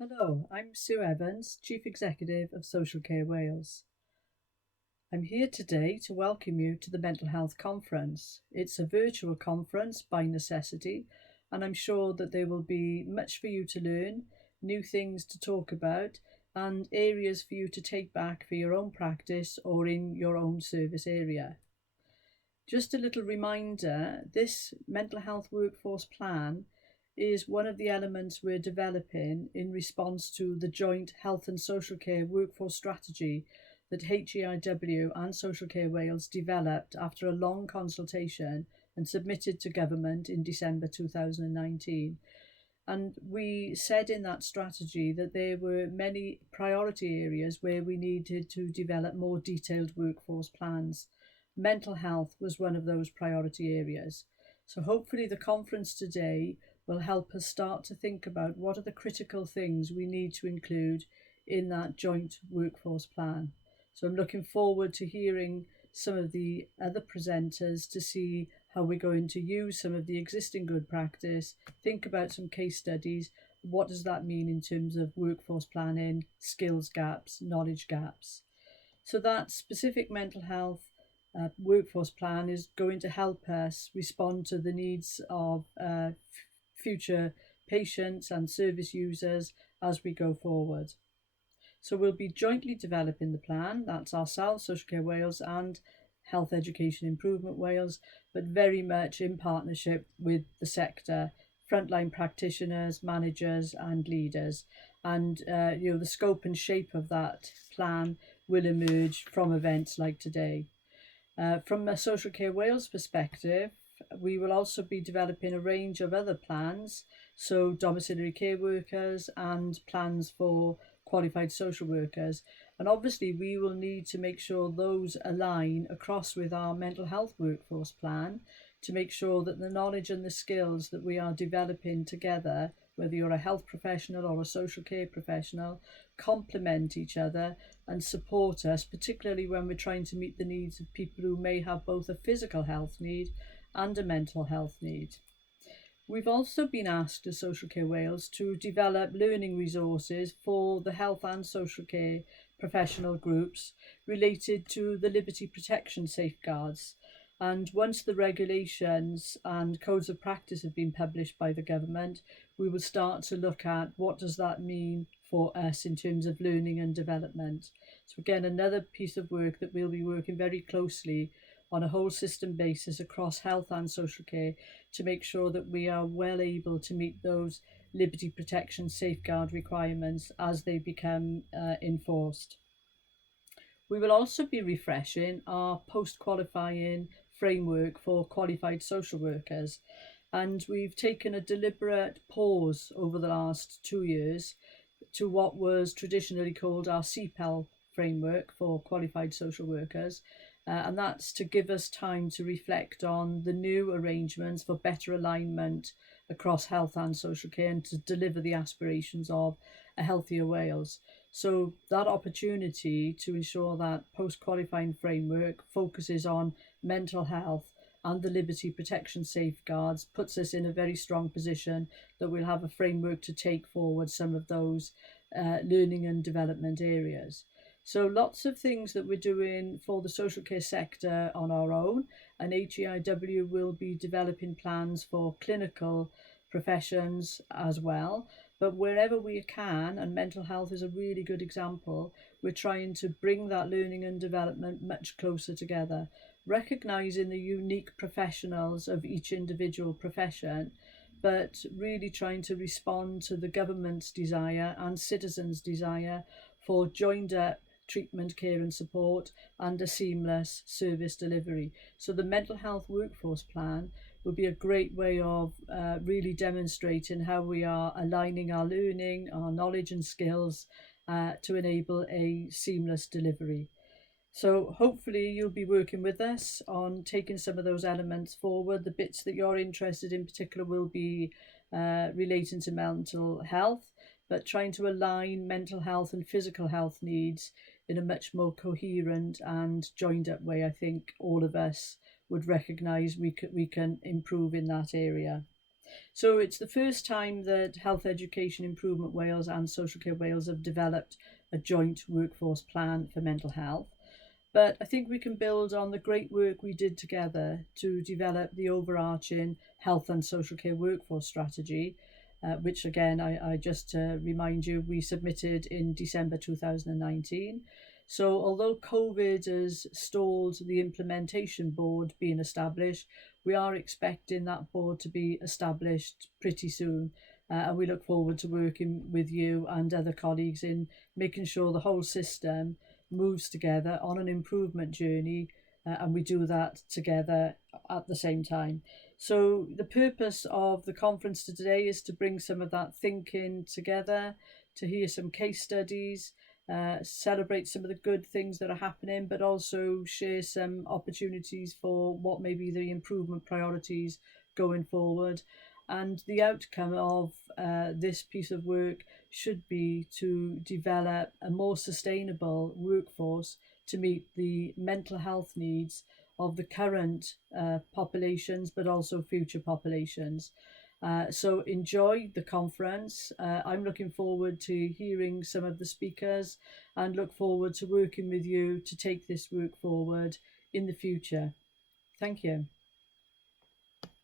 Hello, I'm Sue Evans, Chief Executive of Social Care Wales. I'm here today to welcome you to the Mental Health Conference. It's a virtual conference by necessity, and I'm sure that there will be much for you to learn, new things to talk about, and areas for you to take back for your own practice or in your own service area. Just a little reminder, this mental health workforce plan is one of the elements we're developing in response to the joint health and social care workforce strategy that HEIW and Social Care Wales developed after a long consultation and submitted to government in December 2019. And we said in that strategy that there were many priority areas where we needed to develop more detailed workforce plans. Mental health was one of those priority areas. So hopefully the conference today will help us start to think about what are the critical things we need to include in that joint workforce plan. So I'm looking forward to hearing some of the other presenters to see how we're going to use some of the existing good practice, think about some case studies. What does that mean in terms of workforce planning, skills gaps, knowledge gaps? So that specific mental health workforce plan is going to help us respond to the needs of future patients and service users as we go forward. So we'll be jointly developing the plan. That's ourselves, Social Care Wales, and Health Education Improvement Wales, but very much in partnership with the sector, frontline practitioners, managers, and leaders. And the scope and shape of that plan will emerge from events like today. From a Social Care Wales perspective, we will also be developing a range of other plans, so domiciliary care workers and plans for qualified social workers. And obviously we will need to make sure those align across with our mental health workforce plan to make sure that the knowledge and the skills that we are developing together, whether you're a health professional or a social care professional, complement each other and support us, particularly when we're trying to meet the needs of people who may have both a physical health need and a mental health need. We've also been asked as Social Care Wales to develop learning resources for the health and social care professional groups related to the liberty protection safeguards. And once the regulations and codes of practice have been published by the government, we will start to look at what does that mean for us in terms of learning and development. So again, another piece of work that we'll be working very closely on a whole system basis across health and social care to make sure that we are well able to meet those liberty protection safeguard requirements as they become enforced. We will also be refreshing our post-qualifying framework for qualified social workers, and we've taken a deliberate pause over the last 2 years to what was traditionally called our CPEL framework for qualified social workers, and that's to give us time to reflect on the new arrangements for better alignment across health and social care and to deliver the aspirations of a healthier Wales. So that opportunity to ensure that post-qualifying framework focuses on mental health and the liberty protection safeguards puts us in a very strong position that we'll have a framework to take forward some of those learning and development areas. So lots of things that we're doing for the social care sector on our own, and HEIW will be developing plans for clinical professions as well. But wherever we can, and mental health is a really good example, we're trying to bring that learning and development much closer together, recognising the unique professionals of each individual profession, but really trying to respond to the government's desire and citizens' desire for joined up treatment, care and support and a seamless service delivery. So the mental health workforce plan will be a great way of really demonstrating how we are aligning our learning, our knowledge and skills to enable a seamless delivery. So hopefully you'll be working with us on taking some of those elements forward. The bits that you're interested in particular will be relating to mental health, but trying to align mental health and physical health needs in a much more coherent and joined up way. I think all of us would recognise we can improve in that area. So it's the first time that Health Education Improvement Wales and Social Care Wales have developed a joint workforce plan for mental health. But I think we can build on the great work we did together to develop the overarching health and social care workforce strategy, which again, I just to remind you, we submitted in December 2019. So although COVID has stalled the implementation board being established, we are expecting that board to be established pretty soon. And we look forward to working with you and other colleagues in making sure the whole system moves together on an improvement journey, and we do that together at the same time. So the purpose of the conference today is to bring some of that thinking together, to hear some case studies, celebrate some of the good things that are happening, but also share some opportunities for what may be the improvement priorities going forward. And the outcome of this piece of work should be to develop a more sustainable workforce to meet the mental health needs of the current populations, but also future populations. So enjoy the conference. I'm looking forward to hearing some of the speakers and look forward to working with you to take this work forward in the future. Thank you.